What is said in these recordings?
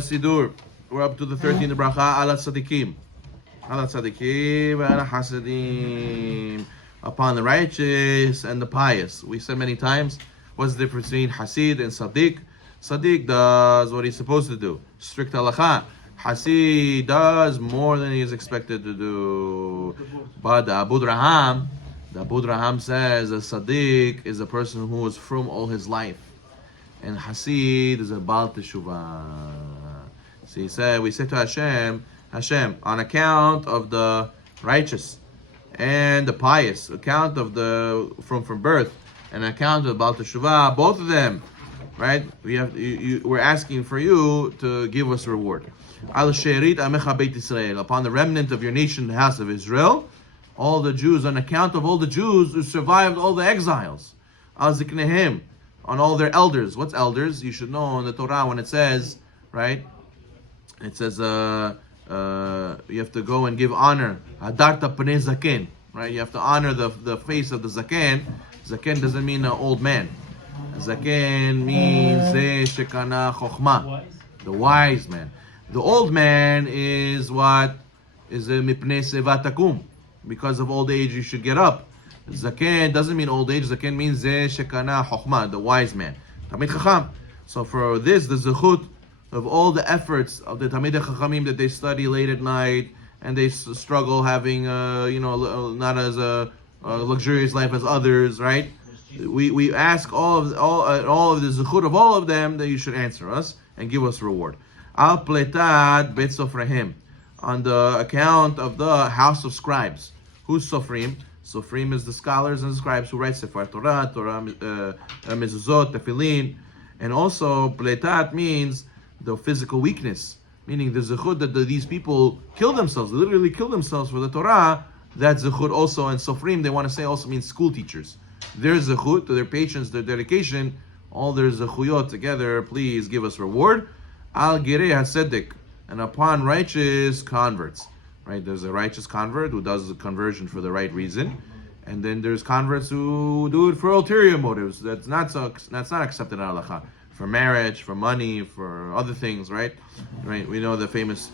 Siddur. We're up to the 13th bracha, ala tzadikim. Ala tzadikim, ala hasadim. Upon the righteous and the pious. We said many times, what's the difference between hasid and sadiq? Sadiq does what he's supposed to do. Strict halacha. Hasid does more than he is expected to do. But the Abu Raham says a Sadiq is a person who is from all his life. And Hasid is a Baal Teshuvah. So we say to Hashem, on account of the righteous and the pious, account of the from birth, and account of Baal Teshuvah, both of them, right? We're asking for you to give us reward. Al Sherit Amecha Beit Israel, upon the remnant of your nation, the house of Israel, all the Jews, on account of all the Jews who survived all the exiles. Al Ziknehim, on all their elders. What's elders? You should know in the Torah when it says, right? It says you have to go and give honor. Hadarta Pnei Zaken, right? You have to honor the face of the Zaken. Zaken doesn't mean an old man. Zaken means Zeh Shekana Chochma, the wise man. The old man is what? Is a mipnei seva takum. Because of old age, you should get up. Zaken doesn't mean old age. Zaken means zeh shekana chokhmah, the wise man. Tamid chacham. So for this, the zechut of all the efforts of the Tamid Chachamim that they study late at night and they struggle having, not as a luxurious life as others, right? We ask all of the zechut of all of them that you should answer us and give us reward. Al pletat bet sofrahim, on the account of the house of scribes. Who's sofrim? Sofrim is the scholars and the scribes who write Sefer Torah, mezuzot, tefillin, and also pletat means the physical weakness, meaning the zechut that these people kill themselves, they literally kill themselves for the Torah. That zechut also, and sofrim they want to say also means school teachers. Their zechut, their patience, their dedication, all their zechuyot together. Please give us reward. Al Girei HaSedek, and upon righteous converts, right? There's a righteous convert who does the conversion for the right reason, and then there's converts who do it for ulterior motives. That's not accepted in halacha. For marriage, for money, for other things, right? Right? We know the famous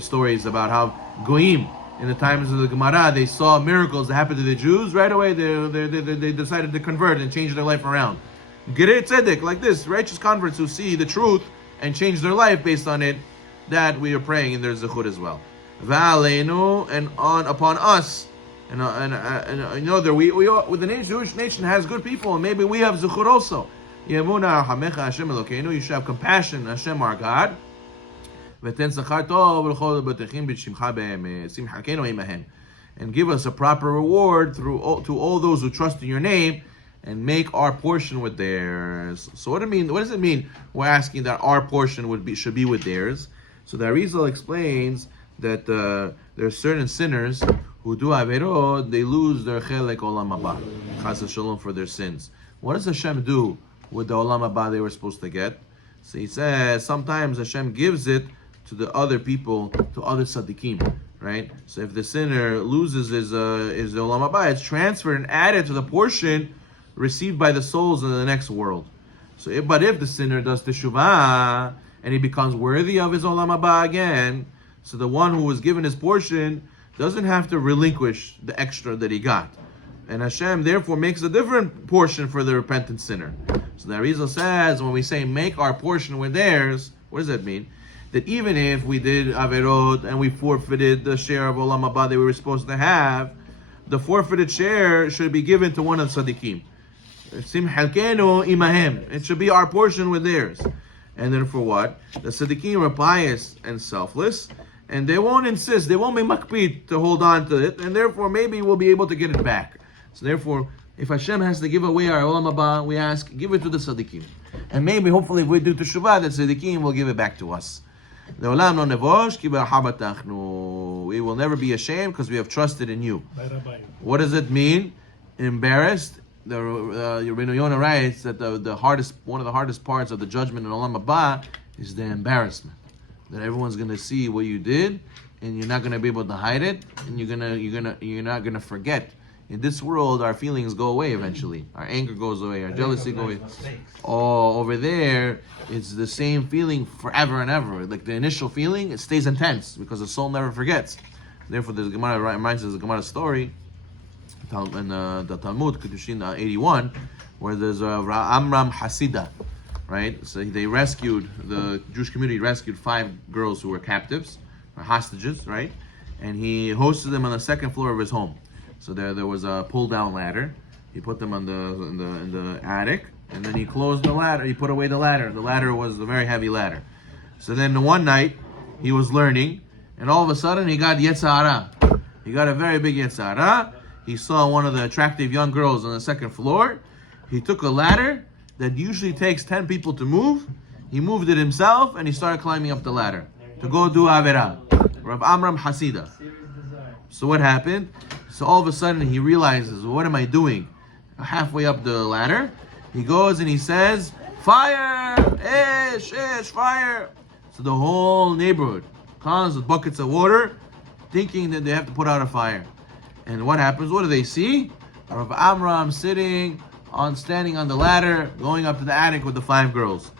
stories about how Goyim, in the times of the Gemara, they saw miracles that happened to the Jews. Right away, they decided to convert and change their life around. Girei Tzedek, like this, righteous converts who see the truth and change their life based on it, that we are praying in their zechut as well. Va'aleinu, and upon us, and you know that we with the Jewish nation has good people, and maybe we have zechut also. Yemuna hamecha Hashem Elokeinu, you should have compassion, Hashem our God. V'ten zachar tov v'chol b'techim b'shimcha be'emet, simchakenu imahem, and give us a proper reward to all those who trust in your name, and make our portion with theirs. So what does it mean? We're asking that our portion should be with theirs. So the Arizal explains that there are certain sinners who do averot, they lose their chelek olam haba, chas v'shalom, for their sins. What does Hashem do with the olam haba they were supposed to get? So he says sometimes Hashem gives it to the other people, to other tzaddikim, right? So if the sinner loses his olam haba, it's transferred and added to the portion received by the souls in the next world. So, if the sinner does teshuvah and he becomes worthy of his olam haba again, so the one who was given his portion doesn't have to relinquish the extra that he got, and Hashem therefore makes a different portion for the repentant sinner. So the Arizal says when we say make our portion with theirs, what does that mean? That even if we did averot and we forfeited the share of olam haba that we were supposed to have, the forfeited share should be given to one of the tzaddikim. It should be our portion with theirs. And then for what? The tzaddikim are pious and selfless, and they won't insist, they won't be makpid to hold on to it, and therefore maybe we'll be able to get it back. So therefore, if Hashem has to give away our olam haba, we ask, give it to the tzaddikim. And maybe, hopefully, if we do teshuvah, the tzaddikim will give it back to us. We will never be ashamed because we have trusted in you. What does it mean? Embarrassed? The Rabbeinu Yonah writes that one of the hardest parts of the judgment in Olam Haba is the embarrassment. That everyone's going to see what you did, and you're not going to be able to hide it, and you're not going to forget. in this world, our feelings go away eventually. Our anger goes away, our jealousy goes away. Oh, over there, it's the same feeling forever and ever. Like the initial feeling, it stays intense because the soul never forgets. Therefore, the Gemara reminds us of the Gemara story in the Talmud, Kedushin 81, where there's Amram Hasida, right? So the Jewish community rescued 5 girls who were captives, or hostages, right? And he hosted them on the second floor of his home. So there was a pull-down ladder. He put them in the attic, and then he closed the ladder. He put away the ladder. The ladder was a very heavy ladder. So then one night he was learning, and all of a sudden he got Yetzara. He got a very big Yetzara. He saw one of the attractive young girls on the second floor. He took a ladder that usually takes 10 people to move. He moved it himself, and he started climbing up the ladder to go do Avera. Rav Amram Hasida. So what happened? So all of a sudden he realizes, what am I doing? Halfway up the ladder, he goes and he says, fire! Ish, fire! So the whole neighborhood comes with buckets of water, thinking that they have to put out a fire. And what happens? What do they see? Rav Amram standing on the ladder, going up to the attic with the 5 girls.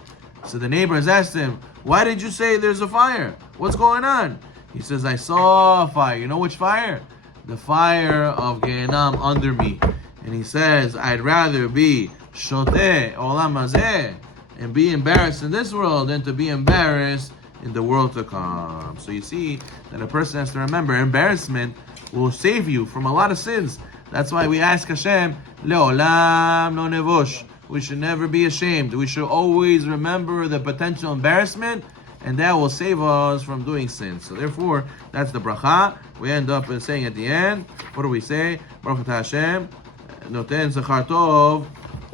So the neighbors asked him, why did you say there's a fire? What's going on? He says, I saw a fire. You know which fire? The fire of Gehenam under me. And he says, I'd rather be shoteh olam hazeh and be embarrassed in this world than to be embarrassed in the world to come. So you see that a person has to remember, embarrassment will save you from a lot of sins. That's why we ask Hashem, le'olam lo nevosh. We should never be ashamed. We should always remember the potential embarrassment, and that will save us from doing sins. So therefore, that's the bracha. We end up saying at the end, what do we say? Baruch atah Hashem, noten zachar tov,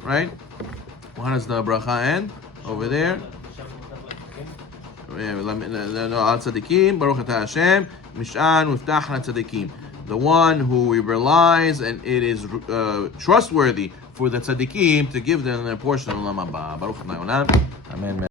right? How does the bracha end? Over there. Al tzadikim, Baruch atah Hashem, mishan uftach tzadikim. The one who we relies, and it is trustworthy for the tzadikim to give them their portion of Olam Haba. Baruch Amen.